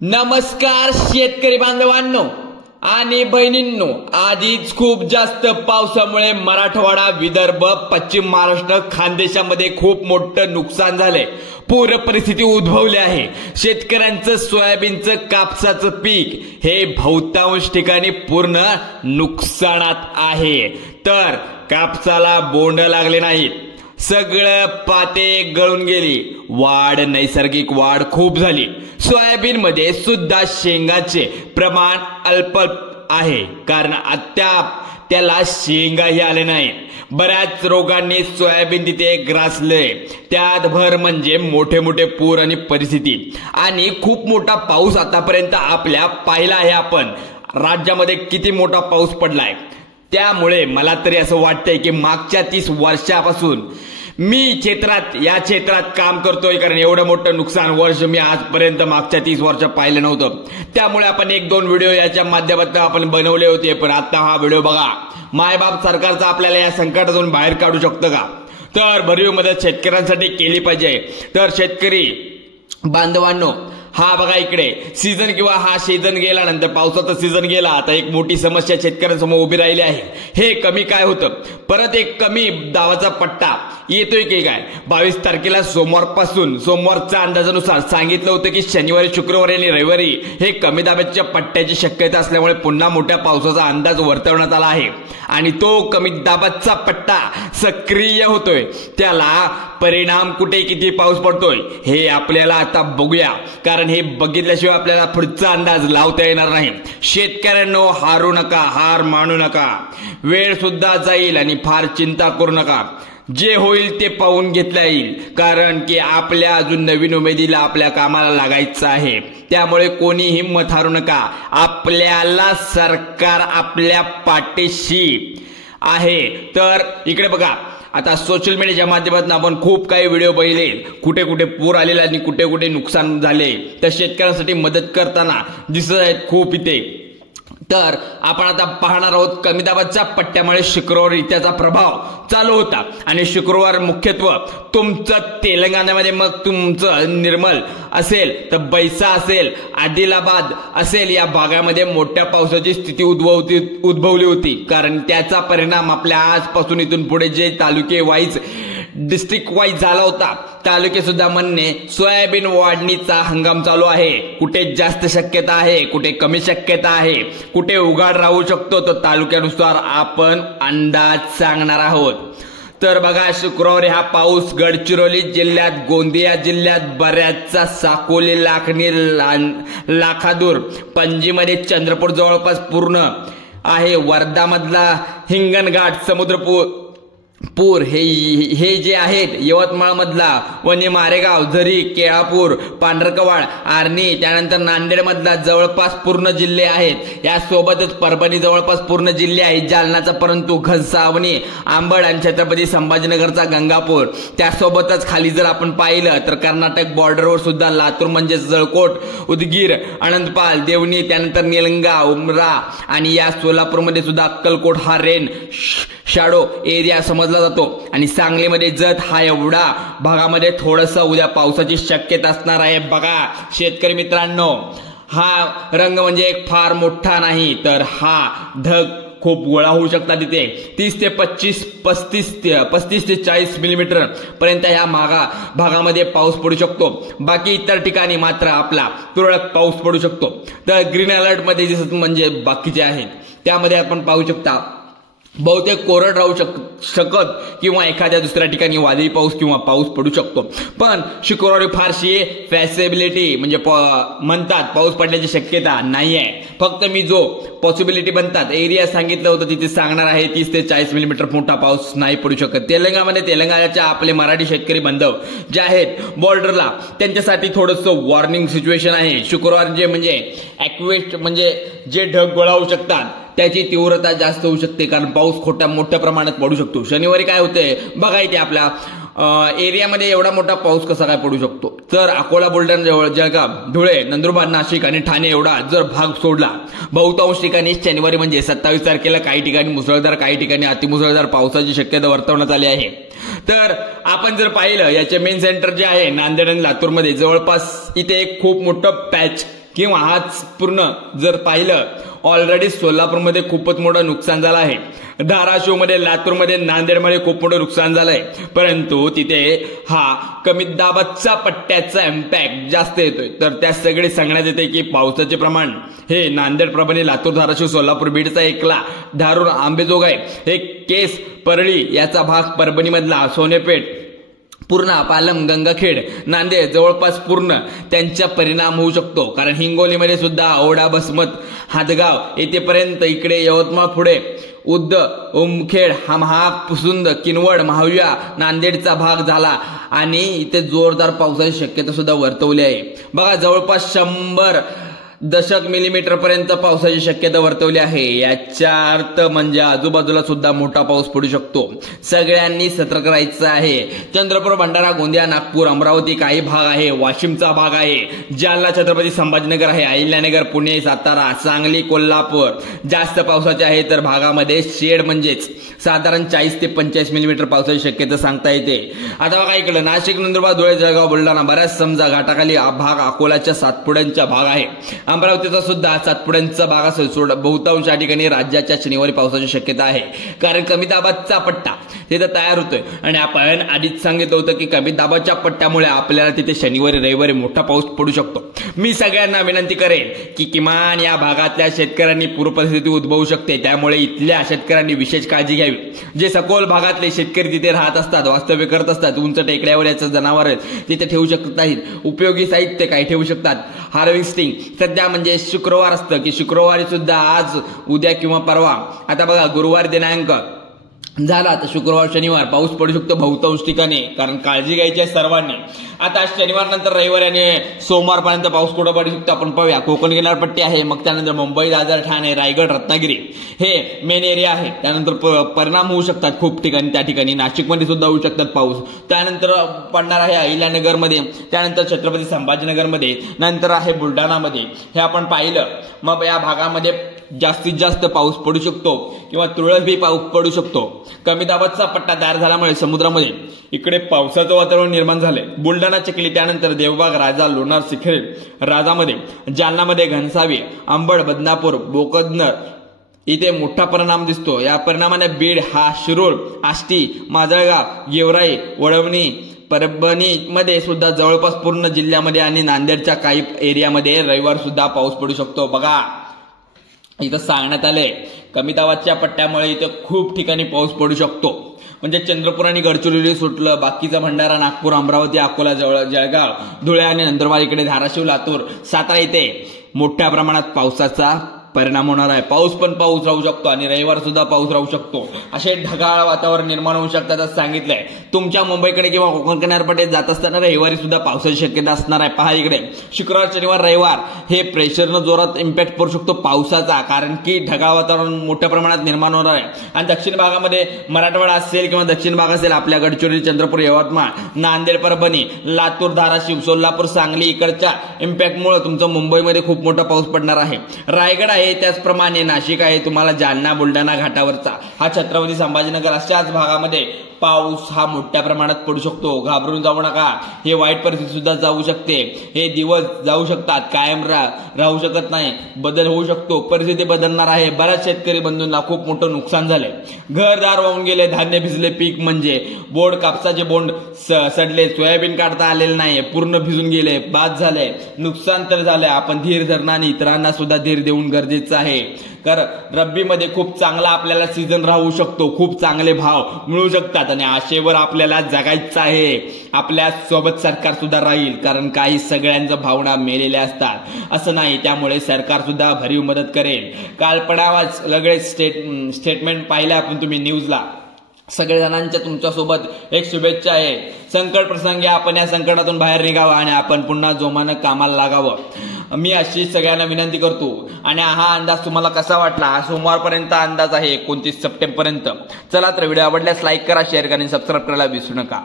नमस्कार शेतकरी बांधवांनो आणि बहिणींनो, आधीच खूप जास्त पावसामुळे मराठवाडा, विदर्भ, पश्चिम महाराष्ट्र, खानदेशामध्ये खूप मोठं नुकसान झालंय. पूर परिस्थिती उद्भवली आहे. शेतकऱ्यांचं सोयाबीनचं, कापसाचं पीक हे बहुतांश ठिकाणी पूर्ण नुकसानात आहे. तर कापसाला बोंड लागले नाहीत, सगळं पाते गळून गेली, नैसर्गिक वाढ खूप झाली. सोयाबीन मध्ये सुद्धा शेंगाचे प्रमाण अल्प आहे, कारण अद्याप त्याला शेंगाही आले नाही. बऱ्याच रोगांनी सोयाबीन तिथे ग्रासले. त्यात भर म्हणजे मोठे मोठे पूर आणि परिस्थिती आणि खूप मोठा पाऊस आतापर्यंत आपल्या पाहिला आहे. आपण राज्यामध्ये किती मोठा पाऊस पडलाय. त्यामुळे मला तरी असं वाटतंय की मागच्या 30 वर्षापासून मी या क्षेत्रात काम करतोय, कारण एवढं मोठं नुकसान वर्ष मी आजपर्यंत मागच्या 30 वर्ष पाहिलं नव्हतं. त्यामुळे आपण 1-2 व्हिडिओ याच्या माध्यमातून आपण बनवले होते. पण आता हा व्हिडिओ बघा. मायबाप सरकारचा आपल्याला या संकटातून बाहेर काढू शकतं का? तर भरीव मदत शेतकऱ्यांसाठी केली पाहिजे. तर शेतकरी बांधवांनो, हा बघा इकडे सीझन किंवा हा सीझन गेल्यानंतर पावसाचा सीझन गेला. आता एक मोठी समस्या शेतकऱ्यांसमोर उभी राहिली आहे. हे कमी काय होतं, परत एक कमी दाबाचा पट्टा येतोय की काय? 22 तारखेला सोमवारच्या अंदाजानुसार सांगितलं होतं की शनिवारी, शुक्रवारी आणि रविवारी हे कमी दाबाच्या पट्ट्याची शक्यता असल्यामुळे पुन्हा मोठ्या पावसाचा अंदाज वर्तवण्यात आला आहे. आणि तो कमी दाबाचा पट्टा सक्रिय होतोय. त्याला परिणाम कुठे, किती पाऊस पडतोय हे आपल्याला आता बघूया, कारण हे बघितल्याशिवाय आपल्याला पुढचा अंदाज लावता येणार नाही. शेतकऱ्यांनो, हारू नका, हार मानू नका. वेळ सुद्धा जाईल आणि फार चिंता करू नका. जे होईल ते पाहून घेतलं येईल, कारण की आपल्या अजून नवीन उमेदीला आपल्या कामाला लागायचं आहे. त्यामुळे कोणी हिंमत हारू नका. आपल्याला सरकार आपल्या पाठीशी आहे. तर इकडे बघा, आता सोशल मीडियाच्या माध्यमातून आपण खूप काही व्हिडिओ पाहिले. कुठे कुठे पूर आलेला आणि कुठे कुठे नुकसान झाले. तर शेतकऱ्यांसाठी मदत करताना दिसत आहेत खूप इथे. तर आपण आता पाहणार आहोत कमी दाबाच्या पट्ट्यामुळे शुक्रवारी त्याचा प्रभाव चालू होता. आणि शुक्रवार मुख्यत्व तुमचं तेलंगणामध्ये, मग तुमचं निर्मल असेल तर बैसा असेल, आदिलाबाद असेल, या भागामध्ये मोठ्या पावसाची स्थिती उद्भवली होती. कारण त्याचा परिणाम आपल्या आजपासून इथून पुढे जे तालुके वाईज, डिस्ट्रिक्ट वाईज झाला होता. तालुके सुद्धा म्हणणे सोयाबीन वाढणीचा हंगाम चालू आहे. कुठे जास्त शक्यता आहे, कुठे कमी शक्यता आहे, कुठे उघाड राहू शकतो, तर तालुक्यानुसार आपण अंदाज सांगणार आहोत. तर बघा, शुक्रवारी हा पाऊस गडचिरोली जिल्ह्यात, गोंदिया जिल्ह्यात बऱ्याचसा, साकोली, लाखनी, लाखादूर, पणजीमध्ये, चंद्रपूर जवळपास पूर्ण आहे. वर्धामधला हिंगणघाट, समुद्रपूर हे जे आहेत, यवतमाळ मधला वणी, मारेगाव, झरी, केळापूर, पांढरकवाड, आर्णी, त्यानंतर नांदेड मधला जवळपास पूर्ण जिल्हे आहेत. यासोबतच परभणी जवळपास पूर्ण जिल्हे आहेत, जालनाचा, परंतु घनसावणी, आंबड आणि छत्रपती संभाजीनगरचा गंगापूर. त्यासोबतच खाली जर आपण पाहिलं तर कर्नाटक बॉर्डरवर सुद्धा लातूर म्हणजे जळकोट, उदगीर, अनंतपाल, देवणी, त्यानंतर निलंगा, उमरा आणि या सोलापूरमध्ये सुद्धा अक्कलकोट हा रेन शॅडो एरिया समजला जातो. आणि सांगलीमध्ये जत, हा एवढा भागामध्ये थोडंसं उद्या पावसाची शक्यता असणार आहे. बघा शेतकरी मित्रांनो, हा रंग म्हणजे फार मोठा नाही, तर हा ढग खूप गोळा होऊ शकतात. तिथे 30 ते 35 ते 40 मिलीमीटर पर्यंत या भागामध्ये पाऊस पडू शकतो. बाकी इतर ठिकाणी मात्र आपला तुरळक पाऊस पडू शकतो. तर ग्रीन अलर्ट मध्ये दिसत म्हणजे बाकीचे आहेत, त्यामध्ये आपण पाहू शकता बहुतेक कोरड राहू शकत किंवा एखाद्या दुसऱ्या ठिकाणी वादळी पाऊस किंवा पाऊस पडू शकतो. पण शुक्रवारी फारशी फॅसिबिलिटी म्हणजे म्हणतात पाऊस पडण्याची शक्यता नाही आहे. फक्त मी जो पॉसिबिलिटी बनतात एरिया सांगितलं होतं तिथे सांगणार आहे. 30 ते 40 मिलीमीटर मोठा पाऊस नाही पडू शकत. तेलंगणाच्या आपले मराठी शेतकरी बांधव जे आहेत बॉर्डरला, त्यांच्यासाठी थोडंसं वॉर्निंग सिच्युएशन आहे. शुक्रवार जे म्हणजे ॲक्युएट म्हणजे जे ढग गोळा होऊ शकतात त्याची तीव्रता जास्त होऊ शकते, कारण पाऊस मोठ्या प्रमाणात पडू शकतो. शनिवारी काय होतंय बघा, इथे आपल्या एरियामध्ये एवढा मोठा पाऊस कसा काय पडू शकतो. तर अकोला, बुलढाणा, जळगाव, धुळे, नंदुरबार, नाशिक आणि ठाणे एवढा जर भाग सोडला, बहुतांश ठिकाणी शनिवारी म्हणजे 27 तारखेला काही ठिकाणी मुसळधार, काही ठिकाणी अतिमुसळधार पावसाची शक्यता वर्तवण्यात आली आहे. तर आपण जर पाहिलं याचे मेन सेंटर जे आहे नांदेड आणि लातूरमध्ये जवळपास इथे एक खूप मोठं पॅच किंवा आज पूर्ण जर पाहिलं ऑलरेडी सोलापूरमध्ये खूपच मोठं नुकसान झालं आहे, धाराशिवमध्ये, लातूरमध्ये, नांदेडमध्ये खूप मोठं नुकसान झालंय, परंतु तिथे हा कमी दाबाच्या पट्ट्याचा इम्पॅक्ट जास्त येतोय. तर त्या सगळे सांगण्यात येते की पावसाचे प्रमाण हे नांदेड, परभणी, लातूर, धाराशिव, सोलापूर, बीडचा एकला, धारूर, आंबेजोगाई, हे केस, परळी याचा भाग, परभणीमधला सोनेपेठ, पूर्णा, पालम, गंगाखेड, नांदेड जवळपास पूर्ण त्यांचा परिणाम होऊ शकतो. कारण हिंगोलीमध्ये सुद्धा औडा, बसमत, हातगाव येथेपर्यंत, इकडे यवतमाळ पुढे उद्द, उमखेड, हमहा, पुसुंद, किनवट, महाविया, नांदेडचा भाग झाला आणि इथे जोरदार पावसाची शक्यता सुद्धा वर्तवली आहे. बघा जवळपास 100 दशक मिलीमीटर पर्यंत पावसाची शक्यता वर्तवली आहे. याचा अर्थ म्हणजे आजूबाजूला सुद्धा मोठा पाऊस पडू शकतो. सगळ्यांनी सतर्क राहायचं आहे. चंद्रपूर, भंडारा, गोंदिया, नागपूर, अमरावती काही भाग आहे, वाशिमचा भाग आहे, जालना, छत्रपती संभाजीनगर आहे, अहिल्यानगर, पुणे, सातारा, सांगली, कोल्हापूर जास्त पावसाचे आहे. तर भागामध्ये शेड म्हणजेच साधारण 40 ते 45 मिलीमीटर पावसाची शक्यता सांगता येते. आता बघा इकडे नाशिक, नंदुरबार, धुळे, जळगाव, बुलढाणा बऱ्याच समजा घाटाखाली भाग, अकोलाच्या सातपुड्यांचा भाग आहे, अमरावतीचा सुद्धा सातपुड्यांचा भाग असेल. बहुतांश या ठिकाणी राज्याच्या शनिवारी पावसाची शक्यता आहे. कारण कमी दाबाचा पट्टा तिथे तयार होतोय आणि आपण आधीच सांगितलं होतं की कमी दाबाच्या पट्ट्यामुळे आपल्याला तिथे शनिवारी, रविवारी मोठा पाऊस पडू शकतो. मी सगळ्यांना विनंती करेन की किमान या भागातल्या शेतकऱ्यांनी पूरपरिस्थिती उद्भवू शकते, त्यामुळे इथल्या शेतकऱ्यांनी विशेष काळजी घ्यावी. जे सखोल भागातले शेतकरी तिथे राहत असतात, वास्तव्य करत असतात, उंच टेकड्यावर याचं जनावर तिथे ठेवू शकत नाहीत. उपयोगी साहित्य काही ठेवू शकतात. हार्वेस्टिंग सध्या म्हणजे शुक्रवार असतं की शुक्रवारी सुद्धा आज, उद्या किंवा परवा, आता बघा गुरुवार दिनांक झाला तर शुक्रवार, शनिवार पाऊस पडू शकतो बहुतांश ठिकाणी. कारण काळजी घ्यायची आहे सर्वांनी. आता शनिवार नंतर रविवारी आणि सोमवारपर्यंत पाऊस कुठं पडू शकतो आपण पाहूया. कोकण किनारपट्टी आहे, मग त्यानंतर मुंबई, दादर, ठाणे, रायगड, रत्नागिरी हे मेन एरिया आहे. त्यानंतर परिणाम होऊ शकतात खूप ठिकाणी. त्या ठिकाणी नाशिकमध्ये सुद्धा होऊ शकतात पाऊस. त्यानंतर पडणार आहे अहिल्यानगरमध्ये, त्यानंतर छत्रपती संभाजीनगरमध्ये, नंतर आहे बुलढाणामध्ये. हे आपण पाहिलं. मग या भागामध्ये जास्तीत जास्त पाऊस पडू शकतो किंवा तुरळक बी पाऊस पडू शकतो. कमी दाबाचा पट्टा तयार झाल्यामुळे समुद्रामध्ये इकडे पावसाचं वातावरण निर्माण झालंय. बुलढाणा, चिखली, त्यानंतर देवबाग, राजा, लोणार, सिखेल, राजामध्ये, जालनामध्ये, घनसावी, अंबड, बदनापूर, बोकदनर इथे मोठा परिणाम दिसतो. या परिणामाने बीड, शिरूर, आष्टी, माजलगाव, गेवराई, वडवणी, परभणी मध्ये सुद्धा जवळपास पूर्ण जिल्ह्यामध्ये आणि नांदेडच्या काही एरियामध्ये रविवार सुद्धा पाऊस पडू शकतो. बघा इथं सांगण्यात आलंय कमी दाबाच्या पट्ट्यामुळे इथं खूप ठिकाणी पाऊस पडू शकतो. म्हणजे चंद्रपूर आणि गडचिरोली सुटलं, बाकीचा भंडारा, नागपूर, अमरावती, अकोला, जळगाव, धुळे आणि नंदुरबार, इकडे धाराशिव, लातूर, सातारा इथे मोठ्या प्रमाणात पावसाचा परिणाम होणार आहे. पाऊस राहू शकतो आणि रविवार सुद्धा पाऊस राहू शकतो. असे ढगाळ वातावरण निर्माण होऊ शकतात असं सांगितलंय. तुमच्या मुंबईकडे किंवा कोकण किनारपट्टीत जात असताना रविवारी सुद्धा पावसाची शक्यता असणार आहे. पहा इकडे शुक्रवार, शनिवार, रविवार हे प्रेशरनं जोरात इम्पॅक्ट पडू शकतो पावसाचा. कारण की ढगाळ वातावरण मोठ्या प्रमाणात निर्माण होणार आहे. आणि दक्षिण भागामध्ये मराठवाडा असेल किंवा दक्षिण भाग असेल, आपल्या गडचिरोली, चंद्रपूर, यवतमाळ, नांदेड, परभणी, लातूर, धाराशिव, सोलापूर, सांगली इकडच्या इम्पॅक्टमुळे तुमचं मुंबईमध्ये खूप मोठा पाऊस पडणार आहे. रायगड आहे, त्याचप्रमाणे नाशिक आहे, तुम्हाला जालना, बुलढाणा घाटावरचा हा छत्रपती संभाजीनगर अशाच भागामध्ये पाऊस हा मोठ्या प्रमाणात पडू शकतो. घाबरून जाऊ नका. हे वाईट परिस्थिती सुद्धा जाऊ शकते. हे दिवस जाऊ शकतात, कायम राहू शकत नाही. बदल होऊ शकतो, परिस्थिती बदलणार आहे. बऱ्याच शेतकरी बंधूंना खूप मोठं नुकसान झालंय. घरदार वाहून गेले, धान्य भिजले, पीक म्हणजे बोंड, कापसाचे बोंड सडले, सोयाबीन काढता आलेलं नाही, पूर्ण भिजून गेले, बाद झाले, नुकसान तर झालंय. आपण धीर धरणं आणि इतरांना सुद्धा धीर देऊन गरजेचं आहे. कारण रब्बीमध्ये खूप चांगला आपल्याला सीझन राहू शकतो, खूप चांगले भाव मिळू शकतात आणि आशेवर आपल्याला जगायचं आहे. आपल्या सोबत सरकार सुद्धा राहील. कारण काही सगळ्यांच्या भावना मेलेल्या असतात असं नाही, त्यामुळे सरकार सुद्धा भरीव मदत करेल. काल पडावाच लगेच स्टेटमेंट पाहिलं आपण तुम्ही न्यूजला. सगळेजणांच्या तुमच्यासोबत एक शुभेच्छा आहे. संकट प्रसंगी आपण या संकटातून बाहेर निघावं आणि आपण पुन्हा जोमानं कामाला लागावं, मी अशी सगळ्यांना विनंती करतो. आणि हा अंदाज तुम्हाला कसा वाटला? हा सोमवारपर्यंत अंदाज आहे, 29 सप्टेंबरपर्यंत. चला तर व्हिडिओ आवडल्यास लाईक करा, शेअर करा आणि सबस्क्राईब करायला विसरू नका.